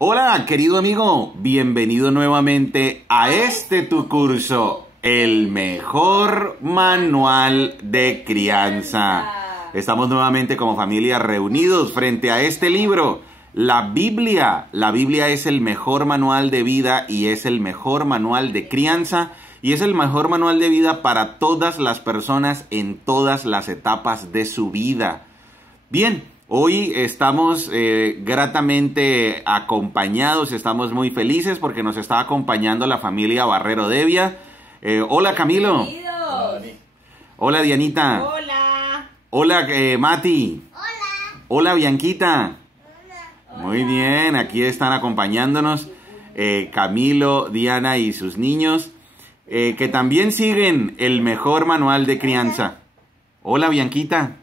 Hola, querido amigo, bienvenido nuevamente a este tu curso, el mejor manual de crianza. Estamos nuevamente como familia reunidos frente a este libro, la Biblia. La Biblia es el mejor manual de vida y es el mejor manual de crianza y es el mejor manual de vida para todas las personas en todas las etapas de su vida. Bien. Hoy estamos gratamente acompañados, estamos muy felices porque nos está acompañando la familia Barrero Devia. Hola Camilo. Hola, hola Dianita. Hola. Hola Mati. Hola. Hola Bianquita. Hola. Muy bien, aquí están acompañándonos Camilo, Diana y sus niños que también siguen el mejor manual de crianza. Hola Bianquita.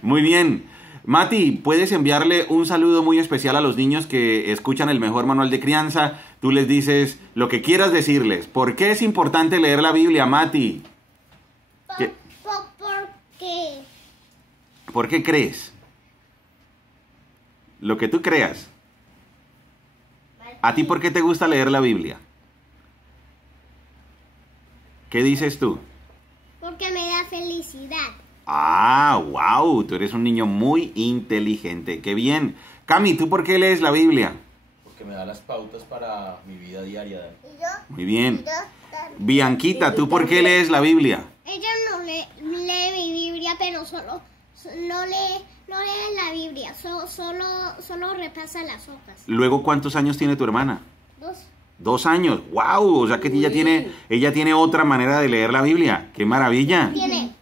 Muy bien. Mati, puedes enviarle un saludo muy especial a los niños que escuchan el mejor manual de crianza. Tú les dices lo que quieras decirles. ¿Por qué es importante leer la Biblia, Mati? ¿Por qué crees? Lo que tú creas. ¿A ti por qué te gusta leer la Biblia? ¿Qué dices tú? Porque me da felicidad. Ah, wow, tú eres un niño muy inteligente, qué bien. Cami, ¿tú por qué lees la Biblia? Porque me da las pautas para mi vida diaria. ¿Y yo? Muy bien. ¿Y yo? Bianquita, ¿tú por qué lees la Biblia? Ella no lee mi Biblia, pero no lee la Biblia, solo repasa las hojas. Luego, ¿cuántos años tiene tu hermana? 2. 2 años, wow, o sea que ella tiene otra manera de leer la Biblia, qué maravilla. Tiene.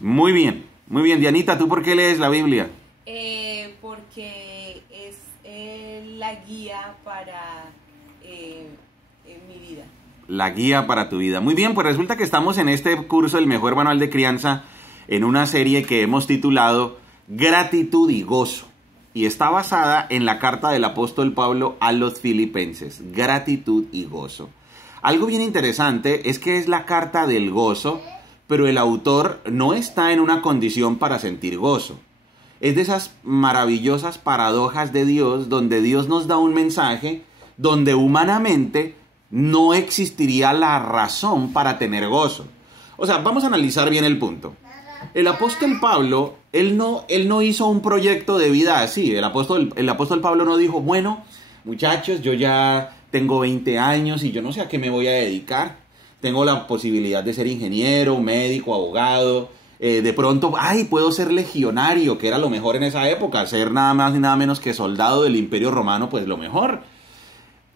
Muy bien, Dianita, ¿tú por qué lees la Biblia? Porque es la guía para mi vida. La guía para tu vida. Muy bien, pues resulta que estamos en este curso del mejor manual de crianza en una serie que hemos titulado Gratitud y Gozo. Y está basada en la carta del apóstol Pablo a los filipenses. Gratitud y gozo. Algo bien interesante es que es la carta del gozo, pero el autor no está en una condición para sentir gozo. Es de esas maravillosas paradojas de Dios, donde Dios nos da un mensaje, donde humanamente no existiría la razón para tener gozo. O sea, vamos a analizar bien el punto. El apóstol Pablo, él no hizo un proyecto de vida así. El apóstol Pablo no dijo, bueno, muchachos, yo ya tengo 20 años y yo no sé a qué me voy a dedicar. Tengo la posibilidad de ser ingeniero, médico, abogado. De pronto, puedo ser legionario, que era lo mejor en esa época. Ser nada más y nada menos que soldado del Imperio Romano, pues lo mejor.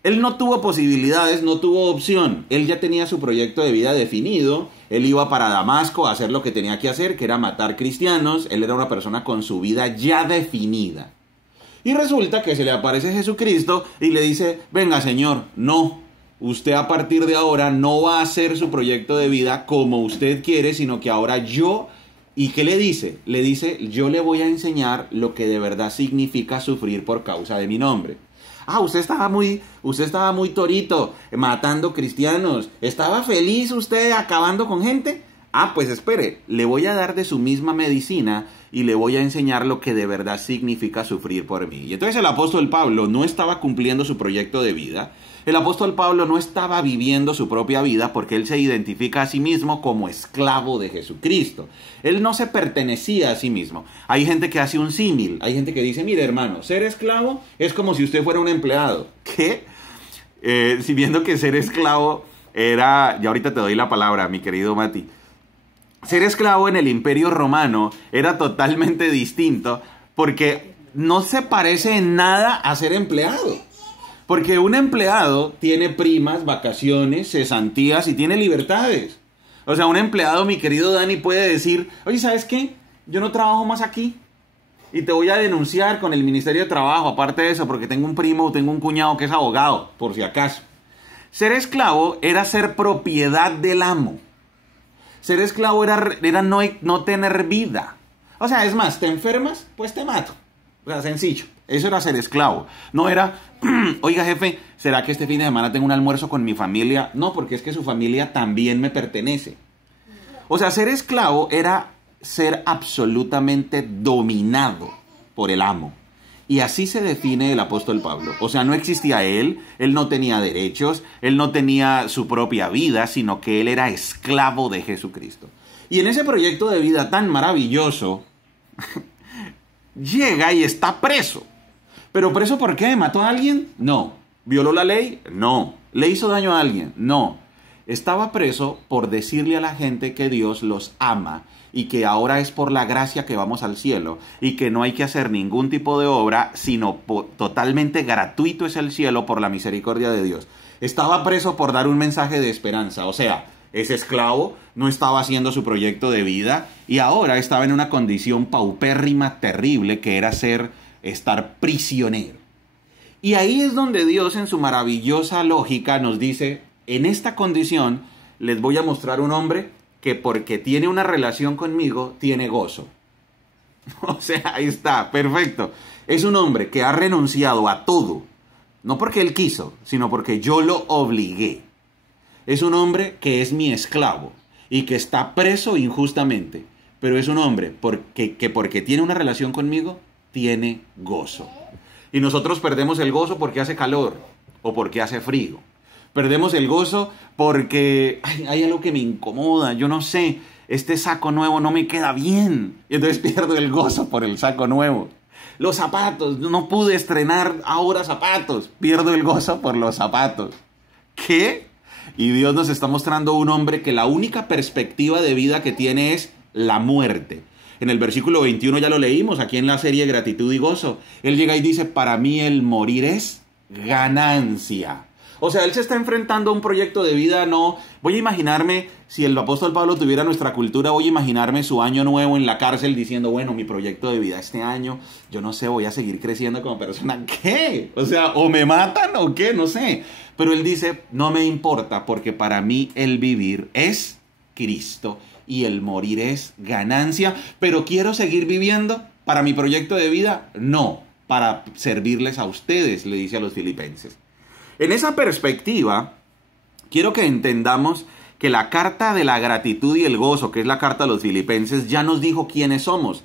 Él no tuvo posibilidades, no tuvo opción. Él ya tenía su proyecto de vida definido. Él iba para Damasco a hacer lo que tenía que hacer, que era matar cristianos. Él era una persona con su vida ya definida. Y resulta que se le aparece Jesucristo y le dice, venga señor, no. Usted a partir de ahora no va a hacer su proyecto de vida como usted quiere, sino que ahora yo... ¿Y qué le dice? Le dice, yo le voy a enseñar lo que de verdad significa sufrir por causa de mi nombre. Usted estaba muy torito, matando cristianos. ¿Estaba feliz usted acabando con gente? Pues espere, le voy a dar de su misma medicina y le voy a enseñar lo que de verdad significa sufrir por mí. Y entonces el apóstol Pablo no estaba cumpliendo su proyecto de vida. El apóstol Pablo no estaba viviendo su propia vida porque él se identifica a sí mismo como esclavo de Jesucristo. Él no se pertenecía a sí mismo. Hay gente que hace un símil. Hay gente que dice, mire hermano, ser esclavo es como si usted fuera un empleado. ¿Qué? Si viendo que ser esclavo era... Ya ahorita te doy la palabra, mi querido Mati. Ser esclavo en el Imperio Romano era totalmente distinto porque no se parece en nada a ser empleado. Porque un empleado tiene primas, vacaciones, cesantías y tiene libertades. O sea, un empleado, mi querido Dani, puede decir, oye, ¿sabes qué? Yo no trabajo más aquí y te voy a denunciar con el Ministerio de Trabajo, aparte de eso, porque tengo un primo o tengo un cuñado que es abogado, por si acaso. Ser esclavo era ser propiedad del amo. Ser esclavo era no tener vida. O sea, es más, ¿te enfermas? Pues te mato. O sea, sencillo. Eso era ser esclavo. No era, oiga jefe, ¿será que este fin de semana tengo un almuerzo con mi familia? No, porque es que su familia también me pertenece. O sea, ser esclavo era ser absolutamente dominado por el amo. Y así se define el apóstol Pablo. O sea, no existía él no tenía derechos, él no tenía su propia vida, sino que él era esclavo de Jesucristo. Y en ese proyecto de vida tan maravilloso, llega y está preso. ¿Pero preso por qué? ¿Mató a alguien? No. ¿Violó la ley? No. ¿Le hizo daño a alguien? No. Estaba preso por decirle a la gente que Dios los ama y que ahora es por la gracia que vamos al cielo y que no hay que hacer ningún tipo de obra, sino totalmente gratuito es el cielo por la misericordia de Dios. Estaba preso por dar un mensaje de esperanza, o sea, ese esclavo no estaba haciendo su proyecto de vida y ahora estaba en una condición paupérrima terrible que era estar prisionero. Y ahí es donde Dios en su maravillosa lógica nos dice, en esta condición les voy a mostrar un hombre que porque tiene una relación conmigo, tiene gozo. O sea, ahí está, perfecto. Es un hombre que ha renunciado a todo, no porque él quiso, sino porque yo lo obligué. Es un hombre que es mi esclavo y que está preso injustamente, pero es un hombre que porque tiene una relación conmigo, tiene gozo. Y nosotros perdemos el gozo porque hace calor o porque hace frío. Perdemos el gozo porque hay algo que me incomoda, yo no sé, este saco nuevo no me queda bien. Y entonces pierdo el gozo por el saco nuevo. Los zapatos, no pude estrenar ahora zapatos, pierdo el gozo por los zapatos. ¿Qué? Y Dios nos está mostrando un hombre que la única perspectiva de vida que tiene es la muerte. En el versículo 21 ya lo leímos, aquí en la serie Gratitud y Gozo. Él llega y dice, para mí el morir es ganancia. O sea, él se está enfrentando a un proyecto de vida, no. Voy a imaginarme, si el apóstol Pablo tuviera nuestra cultura, voy a imaginarme su año nuevo en la cárcel diciendo, bueno, mi proyecto de vida este año, yo no sé, voy a seguir creciendo como persona. ¿Qué? O sea, o me matan o qué, no sé. Pero él dice, no me importa porque para mí el vivir es Cristo y el morir es ganancia. Pero quiero seguir viviendo para mi proyecto de vida, no, para servirles a ustedes, le dice a los filipenses. En esa perspectiva, quiero que entendamos que la carta de la gratitud y el gozo, que es la carta a los filipenses, ya nos dijo quiénes somos.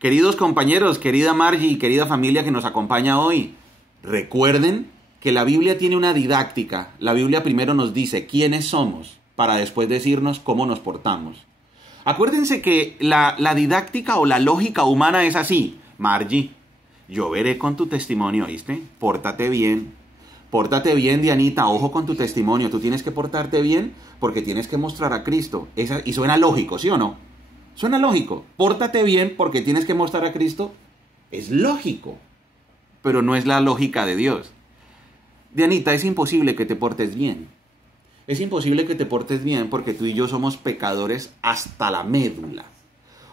Queridos compañeros, querida Margie y querida familia que nos acompaña hoy, recuerden que la Biblia tiene una didáctica. La Biblia primero nos dice quiénes somos para después decirnos cómo nos portamos. Acuérdense que la didáctica o la lógica humana es así. Margie, yo veré con tu testimonio, ¿oíste? Pórtate bien. Pórtate bien, Dianita, ojo con tu testimonio. Tú tienes que portarte bien porque tienes que mostrar a Cristo. Y suena lógico, ¿sí o no? Suena lógico. Pórtate bien porque tienes que mostrar a Cristo. Es lógico, pero no es la lógica de Dios. Dianita, es imposible que te portes bien. Es imposible que te portes bien porque tú y yo somos pecadores hasta la médula.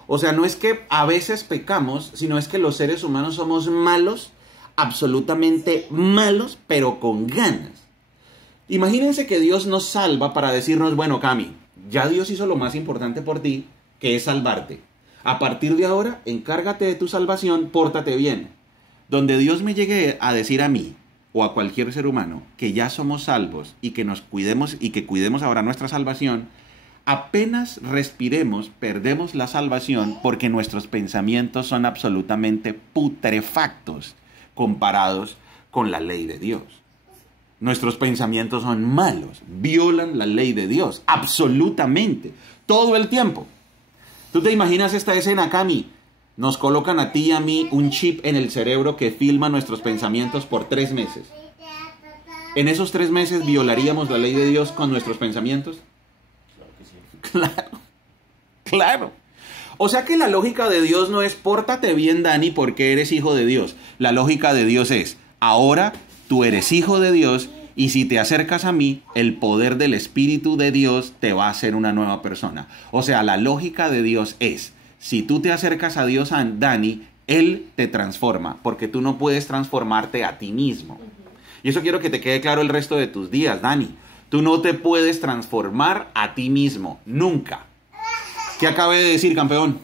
O sea, no es que a veces pecamos, sino es que los seres humanos somos malos, absolutamente malos, pero con ganas. Imagínense que Dios nos salva para decirnos, bueno, Cami, ya Dios hizo lo más importante por ti, que es salvarte. A partir de ahora, encárgate de tu salvación, pórtate bien. Donde Dios me llegue a decir a mí, o a cualquier ser humano, que ya somos salvos y que nos cuidemos y que cuidemos ahora nuestra salvación, apenas respiremos, perdemos la salvación porque nuestros pensamientos son absolutamente putrefactos comparados con la ley de Dios. Nuestros pensamientos son malos, violan la ley de Dios, absolutamente, todo el tiempo. ¿Tú te imaginas esta escena, Cami? Nos colocan a ti y a mí un chip en el cerebro que filma nuestros pensamientos por 3 meses. ¿En esos 3 meses violaríamos la ley de Dios con nuestros pensamientos? Claro, claro. O sea que la lógica de Dios no es pórtate bien, Dani, porque eres hijo de Dios. La lógica de Dios es, ahora tú eres hijo de Dios y si te acercas a mí, el poder del Espíritu de Dios te va a hacer una nueva persona. O sea, la lógica de Dios es, si tú te acercas a Dios, Dani, Él te transforma, porque tú no puedes transformarte a ti mismo. Y eso quiero que te quede claro el resto de tus días, Dani. Tú no te puedes transformar a ti mismo, nunca. ¿Qué acabé de decir, campeón?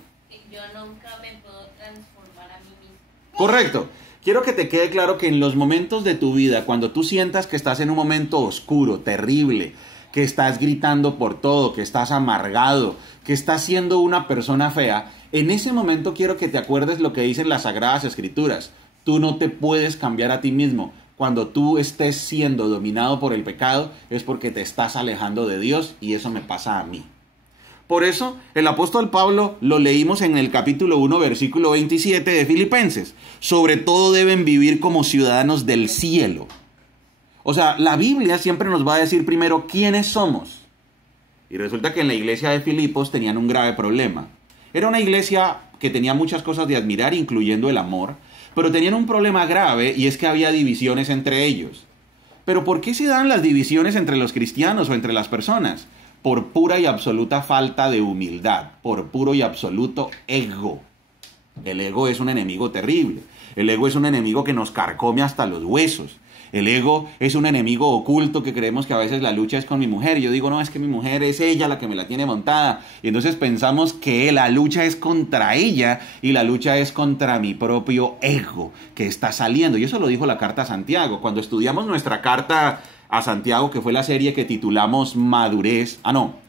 Yo nunca me puedo transformar a mí mismo. Correcto. Quiero que te quede claro que en los momentos de tu vida, cuando tú sientas que estás en un momento oscuro, terrible, que estás gritando por todo, que estás amargado, que estás siendo una persona fea, en ese momento quiero que te acuerdes lo que dicen las Sagradas Escrituras. Tú no te puedes cambiar a ti mismo. Cuando tú estés siendo dominado por el pecado es porque te estás alejando de Dios, y eso me pasa a mí. Por eso el apóstol Pablo lo leímos en el capítulo 1, versículo 27 de Filipenses. Sobre todo deben vivir como ciudadanos del cielo. O sea, la Biblia siempre nos va a decir primero quiénes somos. Y resulta que en la iglesia de Filipos tenían un grave problema. Era una iglesia que tenía muchas cosas de admirar, incluyendo el amor, pero tenían un problema grave, y es que había divisiones entre ellos. ¿Pero por qué se dan las divisiones entre los cristianos o entre las personas? Por pura y absoluta falta de humildad, por puro y absoluto ego. El ego es un enemigo terrible. El ego es un enemigo que nos carcome hasta los huesos. El ego es un enemigo oculto que creemos que a veces la lucha es con mi mujer. Yo digo, no, es que mi mujer es ella la que me la tiene montada. Y entonces pensamos que la lucha es contra ella y la lucha es contra mi propio ego que está saliendo. Y eso lo dijo la carta a Santiago. Cuando estudiamos nuestra carta a Santiago, que fue la serie que titulamos Madurez.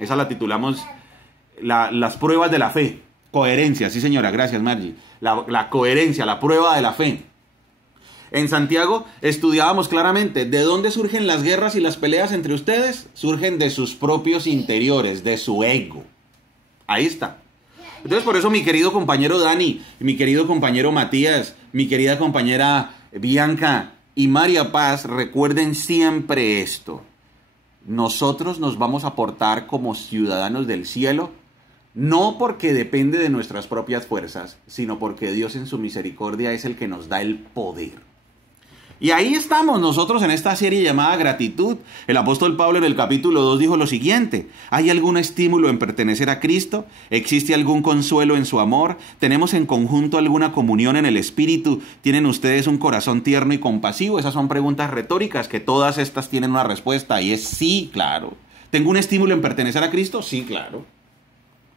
Esa la titulamos las pruebas de la fe. Coherencia, sí señora, gracias Margie. La coherencia, la prueba de la fe. En Santiago estudiábamos claramente de dónde surgen las guerras y las peleas entre ustedes. Surgen de sus propios interiores, de su ego. Ahí está. Entonces por eso mi querido compañero Dani, mi querido compañero Matías, mi querida compañera Bianca y María Paz, recuerden siempre esto. Nosotros nos vamos a portar como ciudadanos del cielo, no porque depende de nuestras propias fuerzas, sino porque Dios en su misericordia es el que nos da el poder. Y ahí estamos nosotros en esta serie llamada Gratitud. El apóstol Pablo en el capítulo 2 dijo lo siguiente: ¿hay algún estímulo en pertenecer a Cristo? ¿Existe algún consuelo en su amor? ¿Tenemos en conjunto alguna comunión en el Espíritu? ¿Tienen ustedes un corazón tierno y compasivo? Esas son preguntas retóricas que todas estas tienen una respuesta, y es sí, claro. ¿Tengo un estímulo en pertenecer a Cristo? Sí, claro.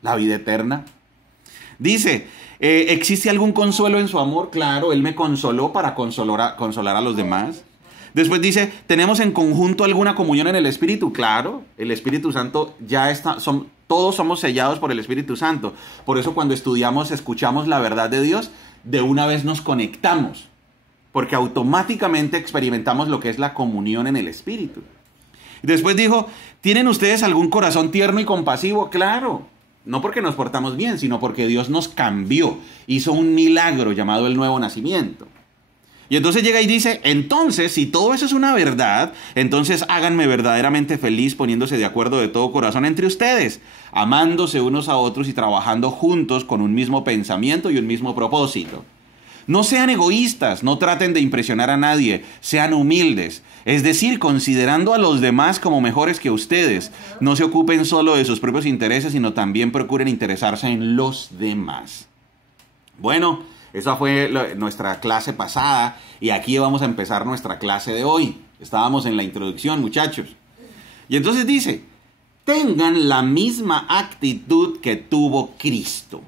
La vida eterna. Dice, ¿existe algún consuelo en su amor? Claro, Él me consoló para consolar a los demás. Después dice, ¿tenemos en conjunto alguna comunión en el Espíritu? Claro, el Espíritu Santo ya está, todos somos sellados por el Espíritu Santo. Por eso cuando escuchamos la verdad de Dios, de una vez nos conectamos, porque automáticamente experimentamos lo que es la comunión en el Espíritu. Después dijo, ¿tienen ustedes algún corazón tierno y compasivo? Claro. No porque nos portamos bien, sino porque Dios nos cambió. Hizo un milagro llamado el nuevo nacimiento. Y entonces llega y dice, entonces, si todo eso es una verdad, entonces háganme verdaderamente feliz poniéndose de acuerdo de todo corazón entre ustedes, amándose unos a otros y trabajando juntos con un mismo pensamiento y un mismo propósito. No sean egoístas, no traten de impresionar a nadie, sean humildes. Es decir, considerando a los demás como mejores que ustedes. No se ocupen solo de sus propios intereses, sino también procuren interesarse en los demás. Bueno, esa fue nuestra clase pasada y aquí vamos a empezar nuestra clase de hoy. Estábamos en la introducción, muchachos. Y entonces dice, tengan la misma actitud que tuvo Cristo.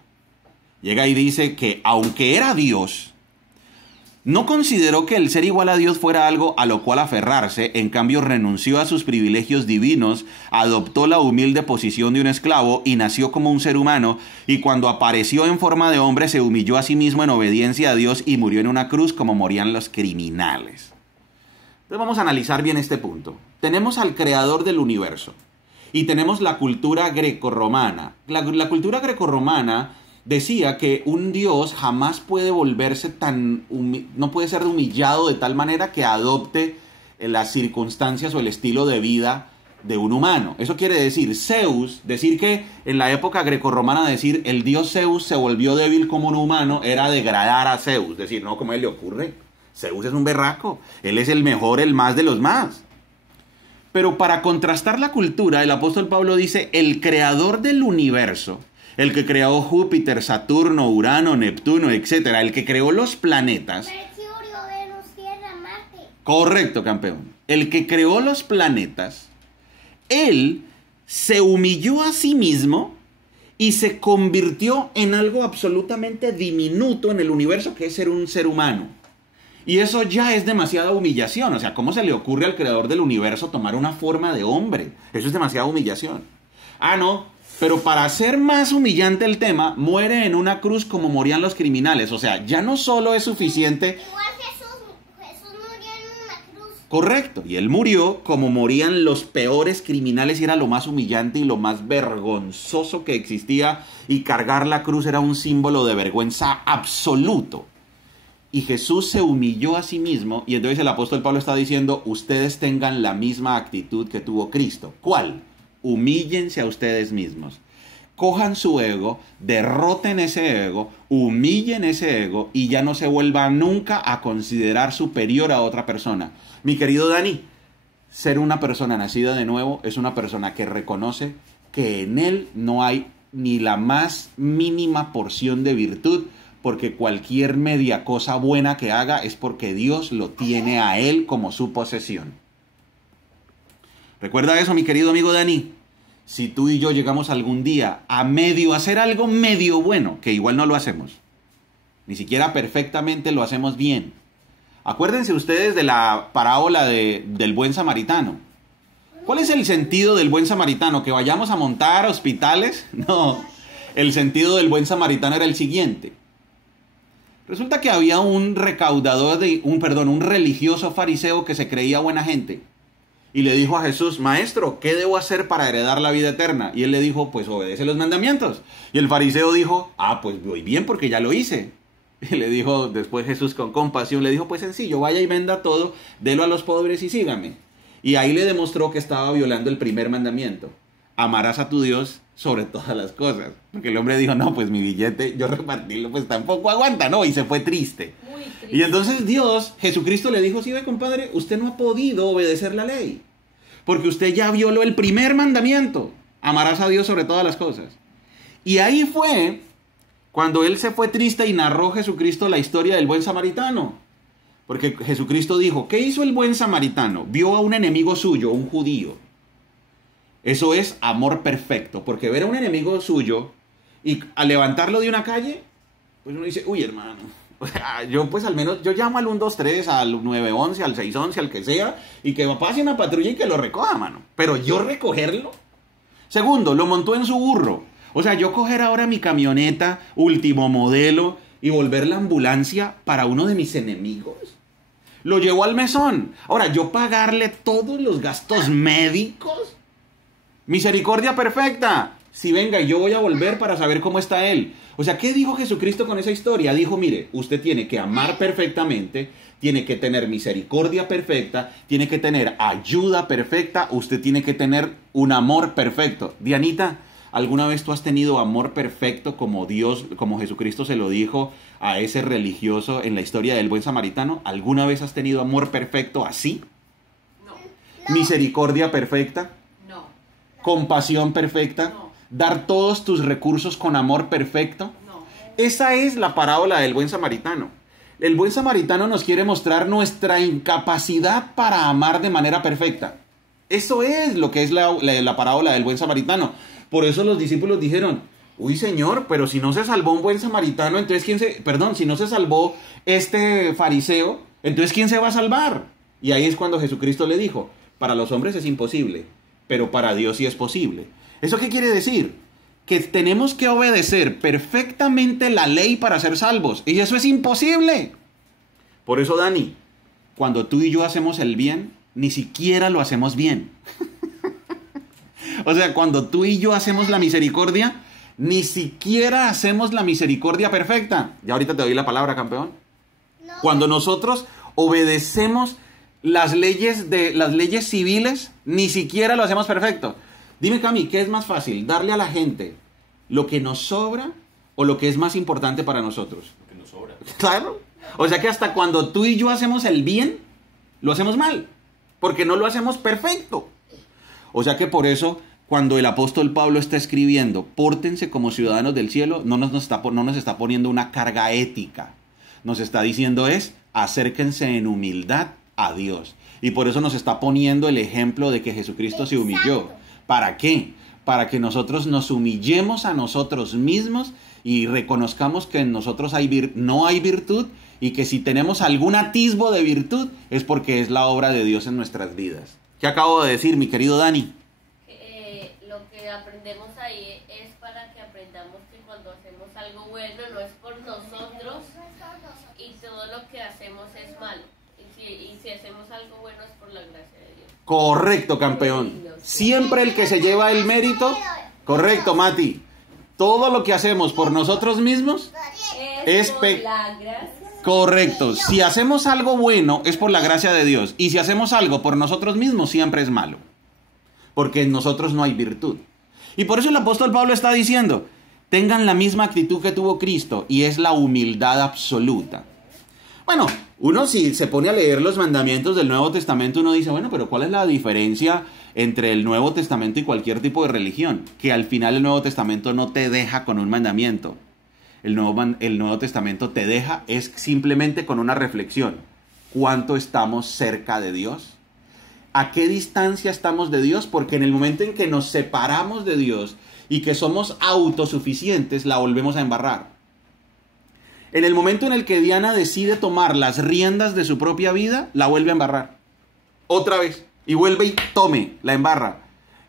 Llega y dice que aunque era Dios, no consideró que el ser igual a Dios fuera algo a lo cual aferrarse, en cambio renunció a sus privilegios divinos, adoptó la humilde posición de un esclavo y nació como un ser humano, y cuando apareció en forma de hombre se humilló a sí mismo en obediencia a Dios y murió en una cruz como morían los criminales. Entonces vamos a analizar bien este punto. Tenemos al creador del universo y tenemos la cultura grecorromana. La cultura grecorromana decía que un Dios jamás puede volverse no puede ser humillado de tal manera que adopte las circunstancias o el estilo de vida de un humano. Eso quiere decir, Zeus, decir que en la época grecorromana decir el dios Zeus se volvió débil como un humano era degradar a Zeus. Decir, no, ¿cómo a él le ocurre? Zeus es un berraco, él es el mejor, el más de los más. Pero para contrastar la cultura, el apóstol Pablo dice, el creador del universo, el que creó Júpiter, Saturno, Urano, Neptuno, etc. El que creó los planetas. Mercurio, Venus, Tierra, Marte. Correcto, campeón. El que creó los planetas, él se humilló a sí mismo y se convirtió en algo absolutamente diminuto en el universo, que es ser un ser humano. Y eso ya es demasiada humillación. O sea, ¿cómo se le ocurre al creador del universo tomar una forma de hombre? Eso es demasiada humillación. Ah, no. Pero para hacer más humillante el tema, muere en una cruz como morían los criminales. O sea, ya no solo es suficiente... Igual se Correcto. Y él murió como morían los peores criminales y era lo más humillante y lo más vergonzoso que existía. Y cargar la cruz era un símbolo de vergüenza absoluto. Y Jesús se humilló a sí mismo y entonces el apóstol Pablo está diciendo, ustedes tengan la misma actitud que tuvo Cristo. ¿Cuál? Humíllense a ustedes mismos. Cojan su ego, derroten ese ego, humillen ese ego y ya no se vuelvan nunca a considerar superior a otra persona. Mi querido Dani, ser una persona nacida de nuevo es una persona que reconoce que en él no hay ni la más mínima porción de virtud, porque cualquier media cosa buena que haga es porque Dios lo tiene a él como su posesión. ¿Recuerda eso, mi querido amigo Dani? Si tú y yo llegamos algún día a medio hacer algo medio bueno, que igual no lo hacemos, ni siquiera perfectamente lo hacemos bien. Acuérdense ustedes de la parábola del buen samaritano. ¿Cuál es el sentido del buen samaritano? ¿Que vayamos a montar hospitales? No, el sentido del buen samaritano era el siguiente. Resulta que había un religioso fariseo que se creía buena gente. Y le dijo a Jesús, maestro, ¿qué debo hacer para heredar la vida eterna? Y él le dijo, pues obedece los mandamientos. Y el fariseo dijo, pues voy bien porque ya lo hice. Y le dijo después Jesús con compasión, le dijo, pues sencillo, vaya y venda todo, délo a los pobres y sígame. Y ahí le demostró que estaba violando el primer mandamiento. Amarás a tu Dios sobre todas las cosas. Porque el hombre dijo, no, pues mi billete, yo repartirlo, pues tampoco aguanta, ¿no? Y se fue triste. Muy triste. Y entonces Jesucristo le dijo, sí, ve compadre, usted no ha podido obedecer la ley. Porque usted ya violó el primer mandamiento. Amarás a Dios sobre todas las cosas. Y ahí fue cuando él se fue triste y narró Jesucristo la historia del buen samaritano. Porque Jesucristo dijo, ¿qué hizo el buen samaritano? Vio a un enemigo suyo, un judío. Eso es amor perfecto. Porque ver a un enemigo suyo y al levantarlo de una calle, pues uno dice, uy, hermano. O sea, yo pues al menos, yo llamo al 123, al 911, al 611, al que sea, y que pase una patrulla y que lo recoja, mano. Pero yo recogerlo. Segundo, lo montó en su burro. O sea, yo coger ahora mi camioneta, último modelo, y volver la ambulancia para uno de mis enemigos. Lo llevó al mesón. Ahora, yo pagarle todos los gastos médicos. Misericordia perfecta. Si venga, yo voy a volver para saber cómo está él. O sea, ¿qué dijo Jesucristo con esa historia? Dijo, mire, usted tiene que amar perfectamente, tiene que tener misericordia perfecta, tiene que tener ayuda perfecta, usted tiene que tener un amor perfecto. Dianita, ¿alguna vez tú has tenido amor perfecto como Dios, como Jesucristo se lo dijo a ese religioso en la historia del buen samaritano? ¿Alguna vez has tenido amor perfecto así? No, ¿Misericordia perfecta? no, ¿Compasión perfecta? No. ¿Dar todos tus recursos con amor perfecto? no. Esa es la parábola del buen samaritano. El buen samaritano nos quiere mostrar nuestra incapacidad para amar de manera perfecta. Eso es lo que es la parábola del buen samaritano. Por eso los discípulos dijeron, uy Señor, pero si no se salvó un buen samaritano, entonces si no se salvó este fariseo, entonces ¿quién se va a salvar? Y ahí es cuando Jesucristo le dijo, para los hombres es imposible, pero para Dios sí es posible. ¿Eso qué quiere decir? Que tenemos que obedecer perfectamente la ley para ser salvos. Y eso es imposible. Por eso, Dani, cuando tú y yo hacemos el bien, ni siquiera lo hacemos bien. O sea, cuando tú y yo hacemos la misericordia, ni siquiera hacemos la misericordia perfecta. Ya ahorita te doy la palabra, campeón. No. Cuando nosotros obedecemos las leyes civiles, ni siquiera lo hacemos perfecto. Dime, Cami, ¿qué es más fácil? ¿Darle a la gente lo que nos sobra o lo que es más importante para nosotros? Lo que nos sobra. Claro. O sea que hasta cuando tú y yo hacemos el bien, lo hacemos mal. Porque no lo hacemos perfecto. O sea que por eso, cuando el apóstol Pablo está escribiendo, pórtense como ciudadanos del cielo, no nos está poniendo una carga ética. Nos está diciendo acérquense en humildad a Dios. Y por eso nos está poniendo el ejemplo de que Jesucristo se humilló. Exacto. ¿Para qué? Para que nosotros nos humillemos a nosotros mismos y reconozcamos que en nosotros no hay virtud y que si tenemos algún atisbo de virtud es porque es la obra de Dios en nuestras vidas. ¿Qué acabo de decir, mi querido Dani? Lo que aprendemos ahí es para que aprendamos que cuando hacemos algo bueno no es por nosotros y todo lo que hacemos es malo. Y si si hacemos algo bueno es por la gracia de Dios. Correcto, campeón. Siempre el que se lleva el mérito. Correcto, Mati. Todo lo que hacemos por nosotros mismos es por la gracia. correcto. Si hacemos algo bueno es por la gracia de Dios. Y si hacemos algo por nosotros mismos siempre es malo. Porque en nosotros no hay virtud. Y por eso el apóstol Pablo está diciendo, tengan la misma actitud que tuvo Cristo, y es la humildad absoluta. Bueno, uno si se pone a leer los mandamientos del Nuevo Testamento, uno dice, bueno, pero ¿cuál es la diferencia entre el Nuevo Testamento y cualquier tipo de religión? Que al final el Nuevo Testamento no te deja con un mandamiento. El Nuevo Testamento te deja es simplemente con una reflexión. ¿Cuánto estamos cerca de Dios? ¿A qué distancia estamos de Dios? Porque en el momento en que nos separamos de Dios y que somos autosuficientes, la volvemos a embarrar. En el momento en el que Diana decide tomar las riendas de su propia vida, la vuelve a embarrar. Otra vez. Y vuelve y tome, la embarra.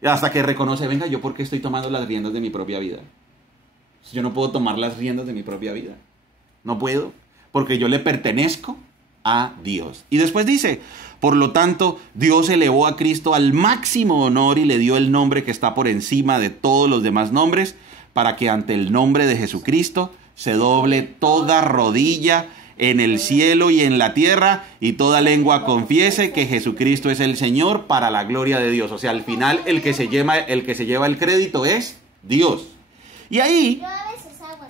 Hasta que reconoce, venga, ¿yo por qué estoy tomando las riendas de mi propia vida? Yo no puedo tomar las riendas de mi propia vida. No puedo. Porque yo le pertenezco a Dios. Y después dice, por lo tanto, Dios elevó a Cristo al máximo honor y le dio el nombre que está por encima de todos los demás nombres, para que ante el nombre de Jesucristo se doble toda rodilla en el cielo y en la tierra, y toda lengua confiese que Jesucristo es el Señor, para la gloria de Dios. O sea, al final el que se lleva el crédito es Dios. Y ahí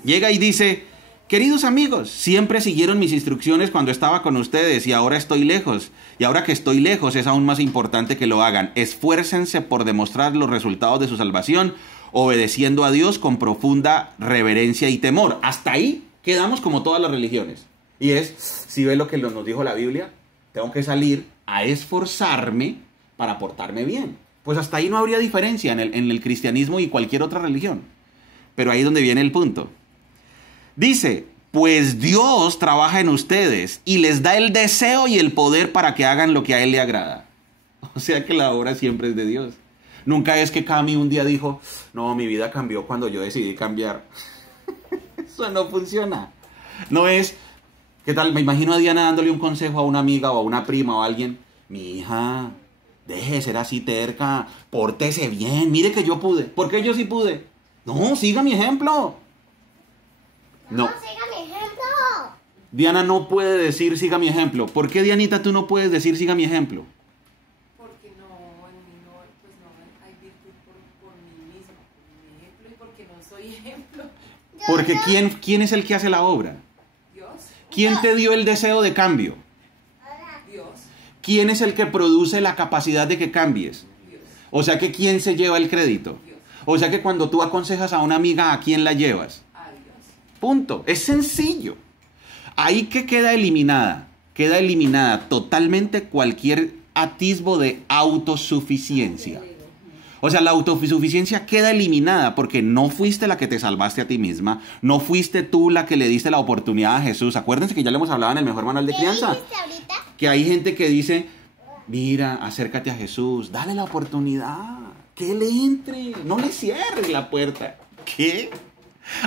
llega y dice, queridos amigos, siempre siguieron mis instrucciones cuando estaba con ustedes, y ahora estoy lejos. Y ahora que estoy lejos es aún más importante que lo hagan. Esfuércense por demostrar los resultados de su salvación, obedeciendo a Dios con profunda reverencia y temor. Hasta ahí quedamos como todas las religiones. Y es, si ve lo que nos dijo la Biblia, tengo que salir a esforzarme para portarme bien. Pues hasta ahí no habría diferencia en el cristianismo y cualquier otra religión. Pero ahí es donde viene el punto. Dice, pues Dios trabaja en ustedes y les da el deseo y el poder para que hagan lo que a Él le agrada. O sea que la obra siempre es de Dios. Nunca es que Cami un día dijo, no, mi vida cambió cuando yo decidí cambiar. Eso no funciona. No es, ¿qué tal? Me imagino a Diana dándole un consejo a una amiga o a una prima o a alguien. Mi hija, deje de ser así terca, pórtese bien, mire que yo pude. ¿Por qué yo sí pude? No, siga mi ejemplo. No. Siga mi ejemplo. Diana no puede decir siga mi ejemplo. ¿Por qué, Dianita, tú no puedes decir siga mi ejemplo? Porque no, en mí no, pues no hay virtud por mí mismo, por mi ejemplo, y porque no soy ejemplo. Porque ¿quién es el que hace la obra? Dios, ¿Quién te dio el deseo de cambio? Dios, ¿Quién es el que produce la capacidad de que cambies? Dios, O sea que ¿quién se lleva el crédito? Dios, O sea que cuando tú aconsejas a una amiga, ¿a quién la llevas? a Dios. Punto. Es sencillo. Ahí que queda eliminada totalmente cualquier atisbo de autosuficiencia. O sea, la autosuficiencia queda eliminada porque no fuiste la que te salvaste a ti misma, no fuiste tú la que le diste la oportunidad a Jesús. Acuérdense que ya lo hemos hablado en el mejor manual de crianza. ¿Qué dijiste ahorita? Que hay gente que dice, mira, acércate a Jesús, dale la oportunidad, que Él entre, no le cierres la puerta. ¿Qué?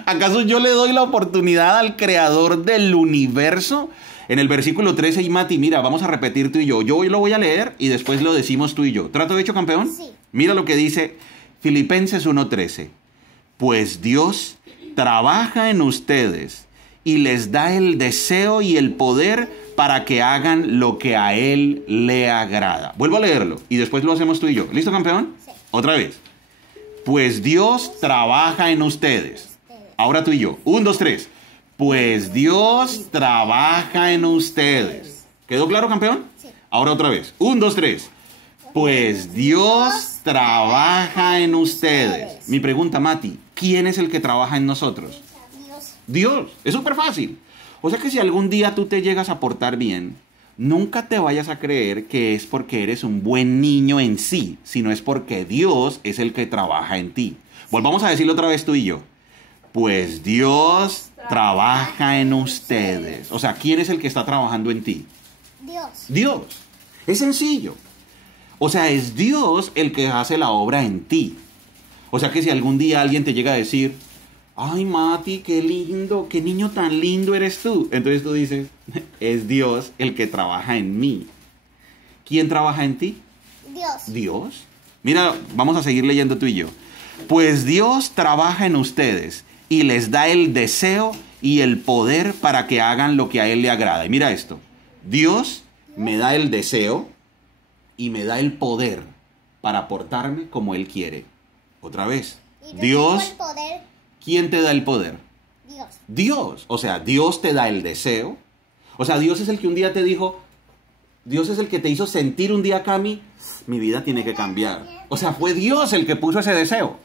¿Acaso yo le doy la oportunidad al creador del universo? En el versículo 13, y Mati, mira, vamos a repetir tú y yo. Yo hoy lo voy a leer y después lo decimos tú y yo. ¿Trato hecho, campeón? Sí. Mira lo que dice Filipenses 1:13. Pues Dios trabaja en ustedes y les da el deseo y el poder para que hagan lo que a Él le agrada. Vuelvo a leerlo y después lo hacemos tú y yo. ¿Listo, campeón? Sí. Otra vez. Pues Dios trabaja en ustedes. Ahora tú y yo. 1, 2, 3. Pues Dios trabaja en ustedes. ¿Quedó claro, campeón? Sí. Ahora otra vez. 1, 2, 3. Pues Dios trabaja en ustedes. Mi pregunta, Mati, ¿quién es el que trabaja en nosotros? Dios. Dios. Es súper fácil. O sea que si algún día tú te llegas a portar bien, nunca te vayas a creer que es porque eres un buen niño en sí, sino es porque Dios es el que trabaja en ti. Volvamos a decirlo otra vez tú y yo. Pues Dios trabaja en ustedes. O sea, ¿quién es el que está trabajando en ti? Dios. Dios. Es sencillo. O sea, es Dios el que hace la obra en ti. O sea que si algún día alguien te llega a decir, ay, Mati, qué lindo, qué niño tan lindo eres tú. Entonces tú dices, es Dios el que trabaja en mí. ¿quién trabaja en ti? Dios. Dios. Mira, vamos a seguir leyendo tú y yo. Pues Dios trabaja en ustedes y les da el deseo y el poder para que hagan lo que a Él le agrada. Y mira esto. Dios me da el deseo y me da el poder para portarme como Él quiere. Otra vez. Y yo Dios, tengo el poder. ¿quién te da el poder? Dios. Dios. O sea, Dios te da el deseo. O sea, Dios es el que un día te dijo, Dios es el que te hizo sentir un día, Cami, mi vida tiene que cambiar. O sea, fue Dios el que puso ese deseo.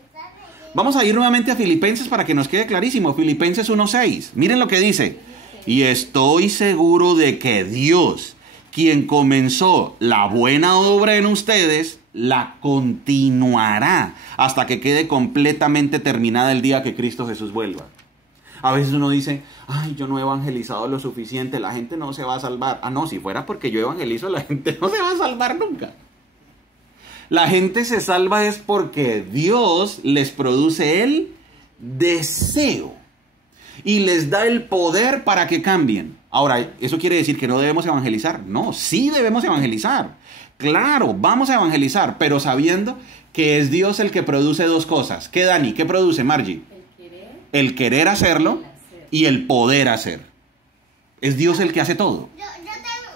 Vamos a ir nuevamente a Filipenses para que nos quede clarísimo. Filipenses 1:6. Miren lo que dice. Y estoy seguro de que Dios, quien comenzó la buena obra en ustedes, la continuará hasta que quede completamente terminada el día que Cristo Jesús vuelva. A veces uno dice, ay, yo no he evangelizado lo suficiente, la gente no se va a salvar. Ah, no, si fuera porque yo evangelizo, la gente no se va a salvar nunca. La gente se salva es porque Dios les produce el deseo y les da el poder para que cambien. Ahora, ¿eso quiere decir que no debemos evangelizar? No, sí debemos evangelizar. Claro, vamos a evangelizar, pero sabiendo que es Dios el que produce dos cosas. ¿Qué, Dani? ¿Qué produce, Margie? El querer hacerlo y el poder hacer. Es Dios el que hace todo. Yo tengo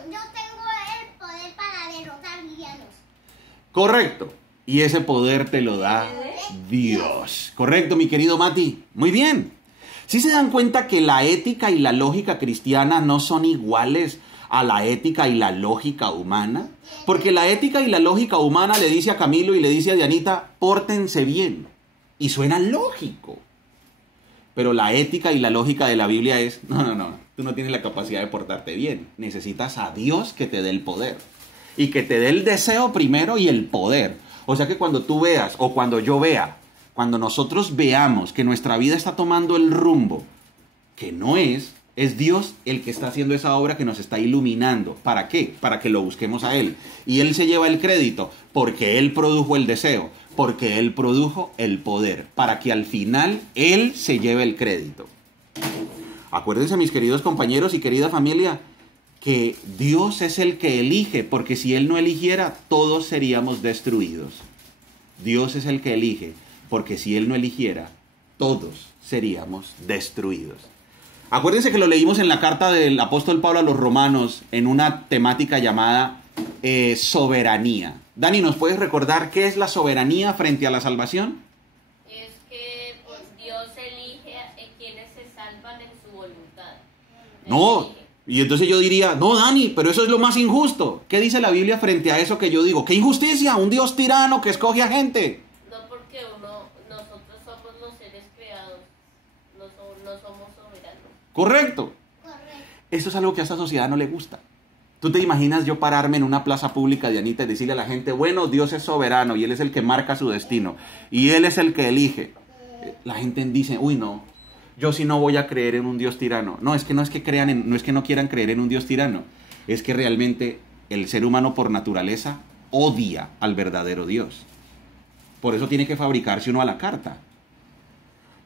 el poder para derrotar villanos. Correcto. Y ese poder te lo da Dios. Correcto, mi querido Mati. Muy bien. ¿Sí se dan cuenta que la ética y la lógica cristiana no son iguales a la ética y la lógica humana? Porque la ética y la lógica humana le dice a Camilo y le dice a Dianita, pórtense bien. Y suena lógico. Pero la ética y la lógica de la Biblia es, no, tú no tienes la capacidad de portarte bien. Necesitas a Dios que te dé el poder. Y que te dé el deseo primero y el poder. O sea que cuando tú veas, o cuando yo vea, cuando nosotros veamos que nuestra vida está tomando el rumbo que no es Dios el que está haciendo esa obra que nos está iluminando. ¿Para qué? Para que lo busquemos a Él. Y Él se lleva el crédito porque Él produjo el deseo, porque Él produjo el poder, para que al final Él se lleve el crédito. Acuérdense, mis queridos compañeros y querida familia, que Dios es el que elige, porque si Él no eligiera, todos seríamos destruidos. Dios es el que elige, porque si Él no eligiera, todos seríamos destruidos. Acuérdense que lo leímos en la carta del apóstol Pablo a los romanos en una temática llamada soberanía. Dani, ¿nos puedes recordar qué es la soberanía frente a la salvación? Es que pues, Dios elige a quienes se salvan en su voluntad. No, y entonces yo diría, no, Dani, pero eso es lo más injusto. ¿Qué dice la Biblia frente a eso que yo digo? ¡Qué injusticia! Un Dios tirano que escoge a gente. No porque nosotros somos los seres creados, no somos soberanos. Correcto. Eso es algo que a esta sociedad no le gusta. ¿Tú te imaginas yo pararme en una plaza pública, Dianita, y decirle a la gente, bueno, Dios es soberano y Él es el que marca su destino y Él es el que elige? La gente dice, uy, no, yo sí no voy a creer en un Dios tirano. No es que no quieran creer en un Dios tirano, es que realmente el ser humano por naturaleza odia al verdadero Dios. Por eso tiene que fabricarse uno a la carta.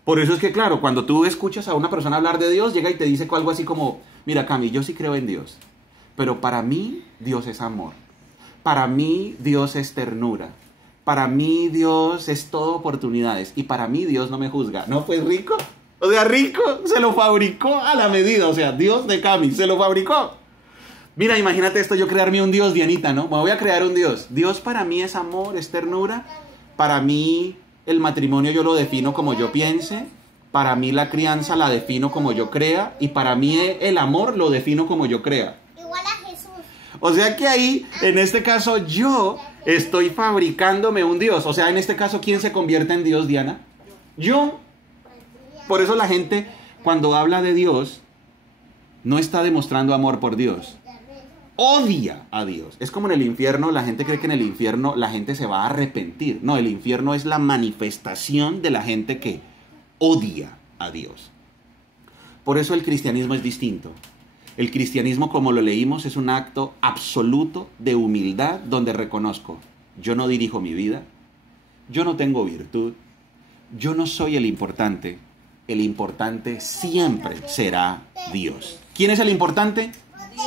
Por eso es que, claro, cuando tú escuchas a una persona hablar de Dios, llega y te dice algo así como, mira, Cami, yo sí creo en Dios. Pero para mí Dios es amor. Para mí Dios es ternura. Para mí Dios es todo oportunidades. Y para mí Dios no me juzga. ¿No fue rico? O sea, rico se lo fabricó a la medida. O sea, Dios de Cami se lo fabricó. Mira, imagínate esto, yo crearme un Dios, Dianita, ¿no? Me voy a crear un Dios. Dios para mí es amor, es ternura. Para mí el matrimonio yo lo defino como yo piense. Para mí la crianza la defino como yo crea. Y para mí el amor lo defino como yo crea. O sea que ahí, en este caso, yo estoy fabricándome un Dios. O sea, en este caso, ¿quién se convierte en Dios, Diana? Yo. Por eso la gente, cuando habla de Dios, no está demostrando amor por Dios. Odia a Dios. Es como en el infierno, la gente cree que en el infierno la gente se va a arrepentir. No, el infierno es la manifestación de la gente que odia a Dios. Por eso el cristianismo es distinto. El cristianismo, como lo leímos, es un acto absoluto de humildad donde reconozco, yo no dirijo mi vida, yo no tengo virtud, yo no soy el importante siempre será Dios. ¿Quién es el importante?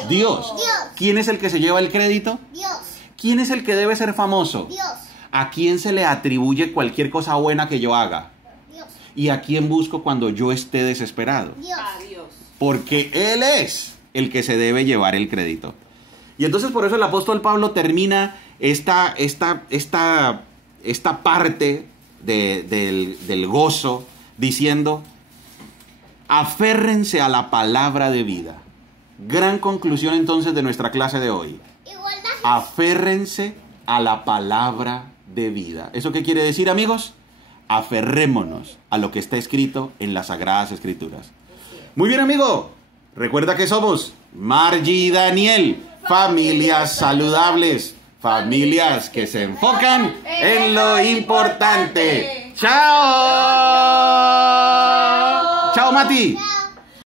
Dios. ¿Quién es el que se lleva el crédito? Dios. ¿Quién es el que debe ser famoso? Dios. ¿A quién se le atribuye cualquier cosa buena que yo haga? Dios. ¿Y a quién busco cuando yo esté desesperado? Dios. Adiós. Porque Él es el que se debe llevar el crédito. Y entonces por eso el apóstol Pablo termina esta parte del gozo diciendo: aférrense a la palabra de vida. Gran conclusión entonces de nuestra clase de hoy. Igualdad. Aférrense a la palabra de vida. ¿Eso qué quiere decir, amigos? Aferrémonos a lo que está escrito en las Sagradas Escrituras. Muy bien, amigo. Recuerda que somos Margie y Daniel, familias saludables, familias que se enfocan en lo importante. ¡Chao! ¡Chao, Mati!